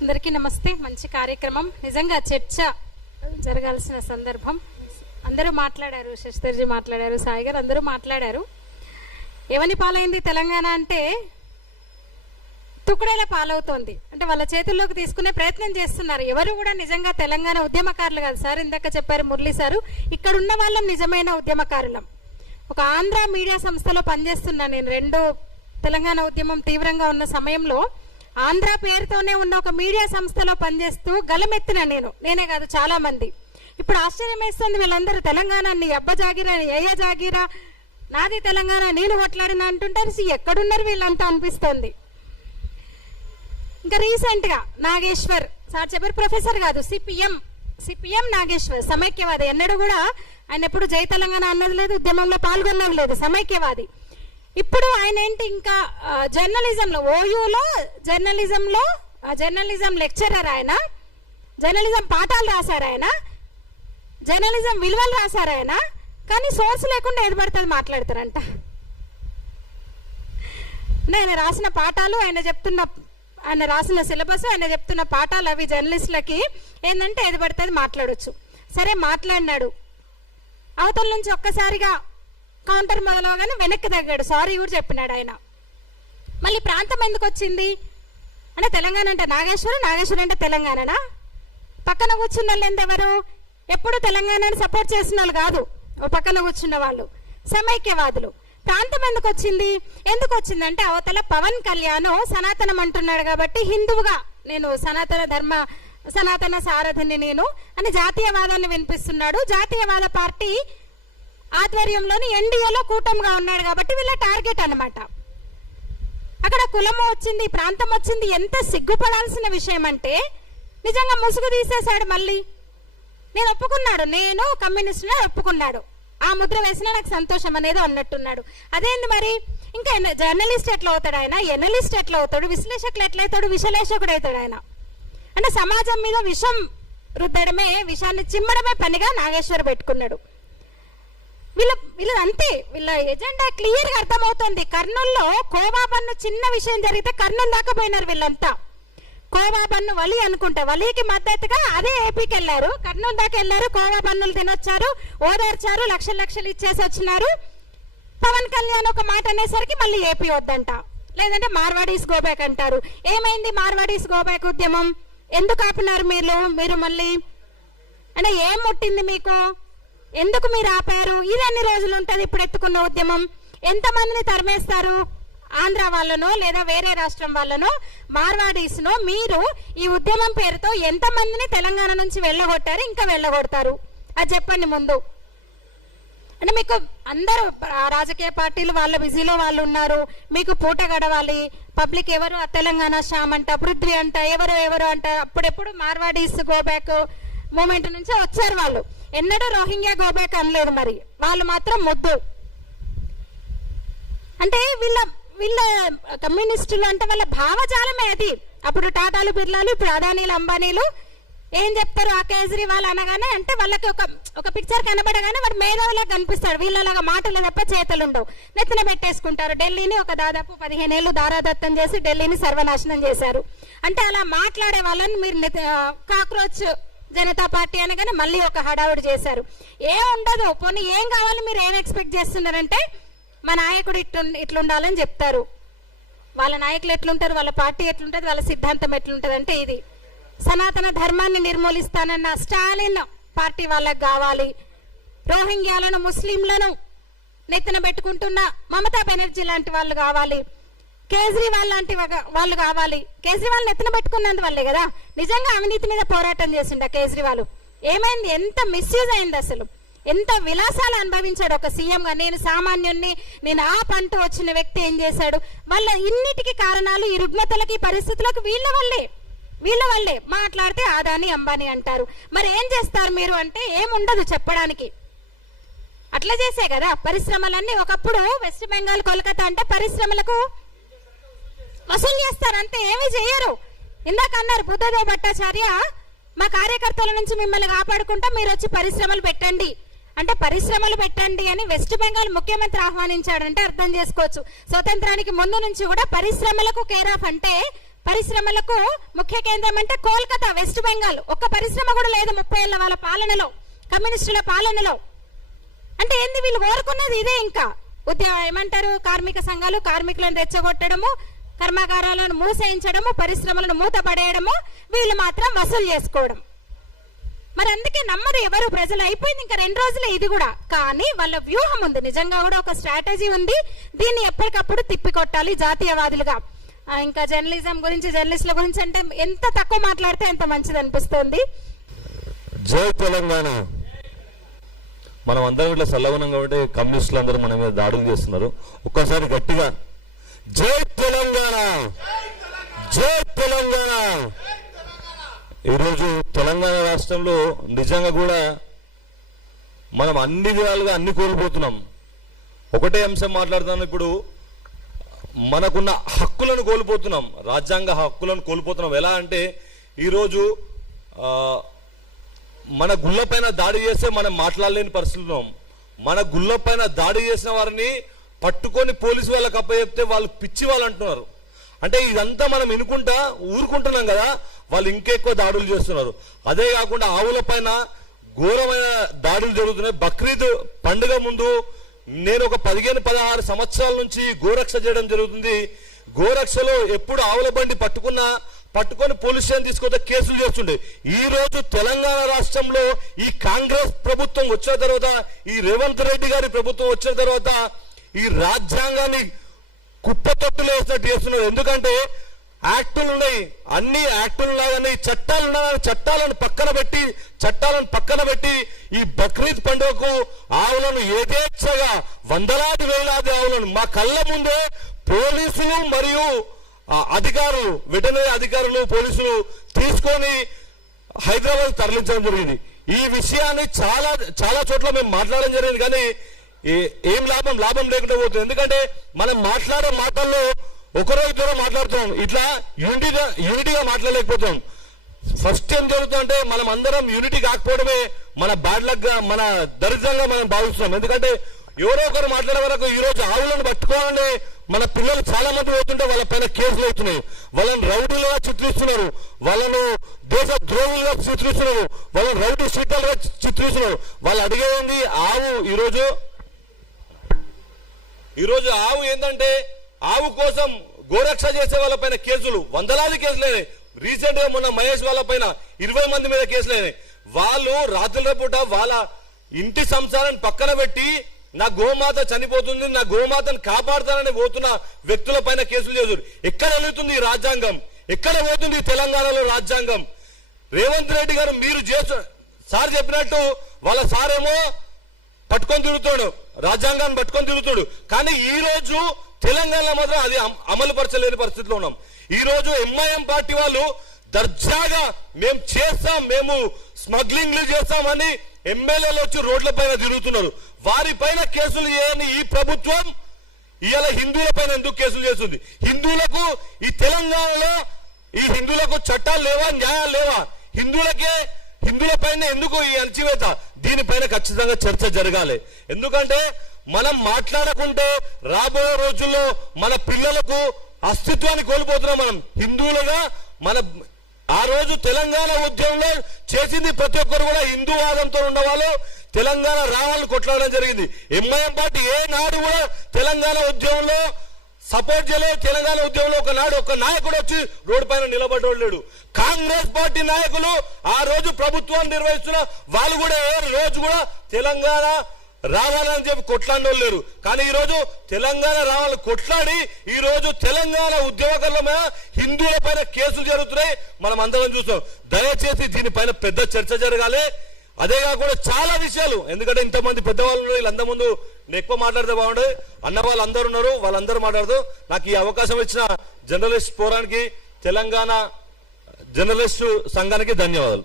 అందరికీ నమస్తే. మంచి కార్యక్రమం, నిజంగా చర్చ జరగాల్సిన సందర్భం. అందరూ మాట్లాడారు, శశిధర్జీ మాట్లాడారు, సాయి గారు అందరూ మాట్లాడారు. ఎవని పాలైంది తెలంగాణ అంటే తుకుడేలా పాలవుతోంది. అంటే వాళ్ళ చేతుల్లోకి తీసుకునే ప్రయత్నం చేస్తున్నారు. ఎవరు కూడా నిజంగా తెలంగాణ ఉద్యమకారులు కాదు సార్. ఇందాక చెప్పారు మురళి సారు, ఇక్కడ ఉన్న వాళ్ళం నిజమైన ఉద్యమకారులం. ఒక ఆంధ్ర మీడియా సంస్థలో పనిచేస్తున్నా నేను. రెండో తెలంగాణ ఉద్యమం తీవ్రంగా ఉన్న సమయంలో ఆంధ్ర పేరుతోనే ఉన్న ఒక మీడియా సంస్థలో పనిచేస్తూ గలమెత్తిన నేనే కాదు చాలా మంది. ఇప్పుడు ఆశ్చర్యం వేస్తుంది, వీళ్ళందరూ తెలంగాణ నీ అబ్బ జాగిరా, ఏయ జాగిరా, నాది తెలంగాణ, నేను కొట్లాడినా అంటుంటారు. ఎక్కడున్నారు వీళ్ళంతా అనిపిస్తోంది. ఇంకా రీసెంట్ గా నాగేశ్వర్ సార్ చెప్పారు, ప్రొఫెసర్ కాదు, సిపిఎం నాగేశ్వర్ సమైక్యవాది. ఎన్నడూ కూడా ఆయన ఎప్పుడు జై తెలంగాణ అన్నది లేదు, ఉద్యమంలో పాల్గొన్నది లేదు, సమైక్యవాది. ఇప్పుడు ఆయన ఏంటి, ఇంకా జర్నలిజంలో ఓయూలో జర్నలిజం లెక్చరర్ ఆయన, జర్నలిజం పాఠాలు రాశారు ఆయన, జర్నలిజం విలువలు రాశారు ఆయన. కానీ సోర్స్ లేకుండా ఏది పడుతుంది మాట్లాడతారంట. ఆయన రాసిన పాఠాలు, ఆయన రాసిన సిలబస్, ఆయన చెప్తున్న పాఠాలు అవి జర్నలిస్టులకి ఏంటంటే ఏది పడుతుంది మాట్లాడొచ్చు. సరే మాట్లాడినాడు, అవతల నుంచి ఒక్కసారిగా కౌంటర్ మొదలవగానే వెనక్కి తగ్గాడు, సారీ కూడా చెప్పినాడు ఆయన. మళ్ళీ ప్రాంతం ఎందుకు వచ్చింది అంటే తెలంగాణ అంటే నాగేశ్వరం అంటే తెలంగాణనా? పక్కన కూర్చున్న వాళ్ళు ఎంతెవరు, ఎప్పుడు తెలంగాణని సపోర్ట్ చేసిన వాళ్ళు కాదు, పక్కన కూర్చున్న వాళ్ళు సమైక్యవాదులు. ప్రాంతం ఎందుకు వచ్చిందంటే అవతల పవన్ కళ్యాణ్ సనాతనం అంటున్నాడు కాబట్టి హిందువుగా నేను సనాతన సారథిని నేను అని జాతీయవాదాన్ని వినిపిస్తున్నాడు. జాతీయవాద పార్టీ ఆధ్వర్యంలోని ఎన్డీఏలో కూటమిగా ఉన్నాడు కాబట్టి వీళ్ళ టార్గెట్ అన్నమాట. అక్కడ కులము వచ్చింది, ప్రాంతం వచ్చింది. ఎంత సిగ్గుపడాల్సిన విషయం అంటే నిజంగా ముసుగు తీసేశాడు. మళ్ళీ నేను ఒప్పుకున్నాడు, నేను కమ్యూనిస్టునే ఒప్పుకున్నాడు, ఆ ముద్ర వేసినా నాకు సంతోషం అనేది అన్నట్టున్నాడు. అదేంది మరి, ఇంకా జర్నలిస్ట్ ఎట్లా అవుతాడు ఆయన, ఎనలిస్ట్ ఎట్లా అవుతాడు, విశ్లేషకులు ఎట్లయితాడు, విశ్లేషకుడు అవుతాడు ఆయన. అంటే సమాజం మీద విషం రుద్దడమే, విషాన్ని చిమ్మడమే పనిగా నాగేశ్వర్ పెట్టుకున్నాడు. వీళ్ళ అంతే, వీళ్ళ ఎజెండా క్లియర్ గా అర్థమవుతుంది. కర్నూలులో కోవా బన్ను చిన్న విషయం జరిగితే కర్నూలు దాకా పోయినారు వీళ్ళంతా. కోవా బన్ను వలి అనుకుంటే వలికి మద్దతుగా అదే ఏపీకి వెళ్ళారు, కర్నూలు దాకా వెళ్ళారు, కోవా బన్నులు తినొచ్చారు, ఓదార్చారు, లక్షలు ఇచ్చేసి వచ్చినారు. పవన్ కళ్యాణ్ ఒక మాట అనేసరికి మళ్ళీ ఏపీ వద్దంట, లేదంటే మార్వాడీస్ గోబ్యాక్ అంటారు. ఏమైంది మార్వాడీస్ గోబ్యాక్ ఉద్యమం, ఎందుకు ఆపినారు మీరు మళ్ళీ అంటే ఏం ముట్టింది మీకు, ఎందుకు మీరు ఆపారు? ఇది ఎన్ని రోజులు ఉంటుంది ఇప్పుడు ఎత్తుకున్న ఉద్యమం? ఎంతమందిని తరిమేస్తారు? ఆంధ్ర వాళ్ళనో లేదా వేరే రాష్ట్రం వాళ్ళనో మార్వాడీస్నో మీరు ఈ ఉద్యమం పేరుతో ఎంతమందిని తెలంగాణ నుంచి వెళ్ళగొట్టారు, ఇంకా వెళ్ళగొడతారు? అది చెప్పండి ముందు. అంటే మీకు అందరూ రాజకీయ పార్టీలు వాళ్ళ బిజీలో వాళ్ళు ఉన్నారు, మీకు పూట గడవాలి. పబ్లిక్ ఎవరు తెలంగాణ శ్యామ్ అంట, పృథ్వీ అంట, ఎవరు అంట. అప్పుడెప్పుడు మార్వాడీస్ గోబ్యాక్ మూమెంట్ నుంచి వచ్చారు వాళ్ళు, ఎన్నడూ రోహింగ్యా గోబ్యాక్ అనలేదు. మరి వాళ్ళు మాత్రం ముద్దు. అంటే వీళ్ళ కమ్యూనిస్టులు అంటే వాళ్ళ భావజాలమే అది. అప్పుడు టాటాలు బిర్లాలు, ఇప్పుడు అదానీలు అంబానీలు ఏం చెప్తారు, ఆ కేజ్రీవాల్ అనగానే అంటే వాళ్ళకి ఒక పిక్చర్ కనబడగానే వాడు మేధావులాగా కనిపిస్తాడు. వీళ్ళలాగా మాటలు తప్ప చేతులు ఉండవు, నెత్తిన పెట్టేసుకుంటారు. ఢిల్లీని ఒక దాదాపు 15 ఏళ్ళు దారాదత్తం చేసి ఢిల్లీని సర్వనాశనం చేశారు. అంటే అలా మాట్లాడే వాళ్ళని మీరు కాక్రోచ్ జనతా పార్టీ అనగానే మళ్ళీ ఒక హడావుడి చేశారు. ఏం ఉండదు, పోనీ ఏం కావాలి, మీరు ఏం ఎక్స్పెక్ట్ చేస్తున్నారంటే మా నాయకుడు ఇట్లుండాలని చెప్తారు. వాళ్ళ నాయకులు ఎట్లుంటారు, వాళ్ళ పార్టీ ఎట్లుంటుంది, వాళ్ళ సిద్ధాంతం ఎట్లుంటుంది అంటే ఇది. సనాతన ధర్మాన్ని నిర్మూలిస్తానన్న స్టాలిన్ పార్టీ వాళ్ళకి కావాలి. రోహింగ్యాలను, ముస్లింలను నెత్తిన పెట్టుకుంటున్న మమతా బెనర్జీ లాంటి వాళ్ళు కావాలి. కేజ్రీవాల్ లాంటి వాళ్ళు కావాలి. కేజ్రీవాల్ నెత్తిన పెట్టుకున్నందు వల్లే కదా నిజంగా అవినీతి మీద పోరాటం చేసిండ కేజ్రీవాల్. ఏమైంది, ఎంత మిస్యూజ్ అయింది అసలు, ఎంత విలాసాలు అనుభవించాడు ఒక సీఎంగా. నేను సామాన్యుణ్ణి, నేను ఆ పంట వచ్చిన వ్యక్తి ఏం చేశాడు? వాళ్ళ ఇన్నిటికి కారణాలు, ఈ రుగ్మతలకి, పరిస్థితులకు వీళ్ళ వల్లే. మాట్లాడితే అదాని అంబానీ అంటారు. మరి ఏం చేస్తారు మీరు అంటే ఏముండదు చెప్పడానికి. అట్లా చేసే కదా పరిశ్రమలన్నీ. ఒకప్పుడు వెస్ట్ బెంగాల్, కోల్కతా అంటే పరిశ్రమలకు వసూలు చేస్తారు, అంతే, ఏమీ చేయరు. ఇందాక అన్నారు బుద్ధదేవ్ భట్టాచార్య, మా కార్యకర్తల నుంచి మిమ్మల్ని కాపాడుకుంటా మీరు వచ్చి పరిశ్రమలు పెట్టండి అంటే పరిశ్రమలు పెట్టండి అని వెస్ట్ బెంగాల్ ముఖ్యమంత్రి ఆహ్వానించాడంటే అర్థం చేసుకోవచ్చు. స్వతంత్రానికి ముందు నుంచి కూడా పరిశ్రమలకు కేర్ ఆఫ్ అంటే పరిశ్రమలకు ముఖ్య కేంద్రం అంటే కోల్కతా, వెస్ట్ బెంగాల్. ఒక్క పరిశ్రమ కూడా లేదు 30 ఏళ్ల వాళ్ళ పాలనలో, కమ్యూనిస్టుల పాలనలో. అంటే ఏంది, వీళ్ళు కోరుకున్నది ఇదే. ఇంకా ఏమంటారు, కార్మిక సంఘాలు కార్మికులను రెచ్చగొట్టడము, కర్మాగారాలను మూసేయించడము, పరిశ్రమలను మూతపడేయడము, వీళ్ళు మాత్రం వసూలు చేసుకోవడం. మరి అందుకే నమ్మరు ఎవరు ప్రజలు. అయిపోయింది ఇంకా 2 రోజులే ఇది కూడా. కానీ వాళ్ళ వ్యూహం ఉంది, నిజంగా కూడా ఒక స్ట్రాటజీ ఉంది. దీన్ని ఎప్పటికప్పుడు తిప్పికొట్టాలి జాతీయవాదులుగా. ఇంకా జర్నలిజం గురించి, జర్నలిస్టుల గురించి అంటే ఎంత తక్కువ మాట్లాడితే ఎంత మంచిది అనిపిస్తుంది. జై తెలంగాణ. మనం అందరం ఇట్లా సల్లవనం కాబట్టి కమ్యూనిస్టులు అందరూ మన మీద దాడులు చేస్తున్నారు. ఒక్కసారి గట్టిగా జై తెలంగాణ, జై తెలంగాణ. ఈరోజు తెలంగాణ రాష్ట్రంలో నిజంగా కూడా మనం అన్ని విధాలుగా అన్ని కోల్పోతున్నాం. ఒకటే అంశం మాట్లాడుతున్నాం. ఇప్పుడు మనకున్న హక్కులను కోల్పోతున్నాం, రాజ్యాంగ హక్కులను కోల్పోతున్నాం. ఎలా అంటే ఈరోజు మన గుళ్ళపైన దాడి చేస్తే మనం మాట్లాడలేని పరిస్థితుల్లో ఉన్నాం. మన గుళ్ళపైన దాడి చేసిన వారిని పట్టుకొని పోలీసు వాళ్ళకి అప్పచెప్తే వాళ్ళు పిచ్చి వాళ్ళు అంటున్నారు. అంటే ఇదంతా మనం వినుకుంటా ఊరుకుంటున్నాం కదా, వాళ్ళు ఇంకెక్కువ దాడులు చేస్తున్నారు. అదే కాకుండా ఆవుల పైన ఘోరమైన దాడులు జరుగుతున్నాయి. బక్రీద్ పండుగ ముందు నేను ఒక 15-16 సంవత్సరాల నుంచి గోరక్ష చేయడం జరుగుతుంది. గోరక్షలో ఎప్పుడు ఆవుల బండి పట్టుకొని పోలీస్ స్టేషన్ తీసుకొస్తే కేసులు చేస్తుండే. ఈ రోజు తెలంగాణ రాష్ట్రంలో ఈ కాంగ్రెస్ ప్రభుత్వం వచ్చిన తర్వాత, ఈ రేవంత్ రెడ్డి గారి ప్రభుత్వం వచ్చిన తర్వాత ఈ రాజ్యాంగాన్ని కుప్పతొట్టులు వేసినట్టు చేస్తున్నారు. ఎందుకంటే యాక్టులు ఉన్నాయి, అన్ని యాక్టులు ఉన్నాయని, చట్టాలు ఉన్నాయని చట్టాలను పక్కన పెట్టి ఈ బక్రీద్ పండుగకు ఆవులను యథేచ్ఛగా వందలాది వేలాది ఆవులను మా కళ్ళ ముందే పోలీసులు మరియు అధికారులు, వెటర్నరీ అధికారులు, పోలీసులు తీసుకొని హైదరాబాద్ తరలించడం జరిగింది. ఈ విషయాన్ని చాలా చోట్ల మేము మాట్లాడడం జరిగింది. కానీ ఏం లాభం లేకుండా పోతుంది. ఎందుకంటే మనం మాట్లాడే మాటల్లో ఒకరోజు ద్వారా మాట్లాడుతున్నాం, ఇట్లా యూనిటీగా మాట్లాడలేకపోతున్నాం. ఫస్ట్ ఏం జరుగుతుందంటే మనం అందరం యూనిటీ కాకపోవడమే మన బ్యాడ్ లక్ గా, మన దరిద్రంగా మనం భావిస్తున్నాం. ఎందుకంటే ఎవరో ఒకరు మాట్లాడే వరకు ఈ రోజు ఆవులను పట్టుకోవాలని మన పిల్లలు చాలా మంది పోతుంటే వాళ్ళ పైన కేసులు అవుతున్నాయి. వాళ్ళని రౌడీలుగా చిత్రిస్తున్నారు, వాళ్ళను దేశ ద్రోహులుగా చిత్రిస్తున్నారు, వాళ్ళని రౌడీ షీటర్లుగా చిత్రిస్తున్నారు. వాళ్ళు అడిగేది ఆవు. ఈరోజు ఆవు ఏంటంటే ఆవు కోసం గోరక్ష చేసే వాళ్ళ పైన కేసులు, వందలాది కేసులు అయినాయి. రీసెంట్ గా మొన్న మహేష్ వాళ్ళ పైన 20 మంది మీద కేసులు అయినాయి. వాళ్ళు రాత్రుల పూట వాళ్ళ ఇంటి సంసారాన్ని పక్కన పెట్టి నా గోమాత చనిపోతుంది, నా గోమాతను కాపాడుతానని పోతున్న వ్యక్తుల పైన కేసులు చేశారు. ఎక్కడ వెళుతుంది ఈ రాజ్యాంగం? ఎక్కడ పోతుంది తెలంగాణలో రాజ్యాంగం? రేవంత్ రెడ్డి గారు మీరు సార్ చెప్పినట్టు వాళ్ళ సారేమో పట్టుకొని తిరుగుతాడు, రాజ్యాంగాన్ని పట్టుకొని తిరుగుతాడు. కానీ ఈ రోజు తెలంగాణలో మాత్రం అది అమలు పరచలేని పరిస్థితిలో ఉన్నాం. ఈ రోజు ఎంఐఎం పార్టీ వాళ్ళు దర్జాగా మేము స్మగ్లింగ్లు చేస్తామని ఎమ్మెల్యేలు వచ్చి రోడ్ల పైన తిరుగుతున్నారు. వారి పైన కేసులు చేయని ఈ ప్రభుత్వం ఇవాళ హిందువుల పైన ఎందుకు కేసులు చేస్తుంది? ఈ తెలంగాణలో ఈ హిందువులకు చట్టాలు లేవా, న్యాయాలు లేవా? హిందువుల పైన ఎందుకు ఈ అణచివేత? దీనిపైన ఖచ్చితంగా చర్చ జరగాలి. ఎందుకంటే మనం మాట్లాడకుంటే రాబోయే రోజుల్లో మన పిల్లలకు అస్తిత్వాన్ని కోల్పోతున్నాం. మనం హిందువులుగా ఆ రోజు తెలంగాణ ఉద్యమంలో చేసింది ప్రతి ఒక్కరు కూడా హిందూవాదంతో ఉన్న వాళ్ళు తెలంగాణ రావాలని కొట్లాడడం జరిగింది. ఎంఐఎం పార్టీ ఏ నాడు కూడా తెలంగాణ ఉద్యమంలో సపోర్ట్ చేయలేదు. తెలంగాణ ఉద్యమంలో ఒక నాయకుడు వచ్చి రోడ్డు పైన నిలబడ్డోడు లేడు. కాంగ్రెస్ పార్టీ నాయకులు ఆ రోజు ప్రభుత్వాన్ని నిర్వహిస్తున్న వాళ్ళు కూడా ఏ రోజు కూడా తెలంగాణ రావాలని చెప్పి కొట్లాడినోళ్ళు లేరు. కానీ ఈ రోజు తెలంగాణ రావాలని కొట్లాడి ఈ రోజు తెలంగాణ ఉద్యమకారుల మీద హిందువుల పైన కేసులు జరుగుతున్నాయి. మనం అందరం చూస్తాం. దయచేసి దీనిపైన పెద్ద చర్చ జరగాలి. అదే కాకుండా చాలా విషయాలు, ఎందుకంటే ఇంతమంది పెద్దవాళ్ళు ఉన్నారు, వీళ్ళందరి ముందు నేను ఎక్కువ మాట్లాడితే బాగుండదు. అన్న వాళ్ళు అందరు ఉన్నారు, వాళ్ళందరూ మాట్లాడుతూ నాకు ఈ అవకాశం ఇచ్చిన జర్నలిస్ట్ ఫోరానికి, తెలంగాణ జర్నలిస్టు సంఘానికి ధన్యవాదాలు.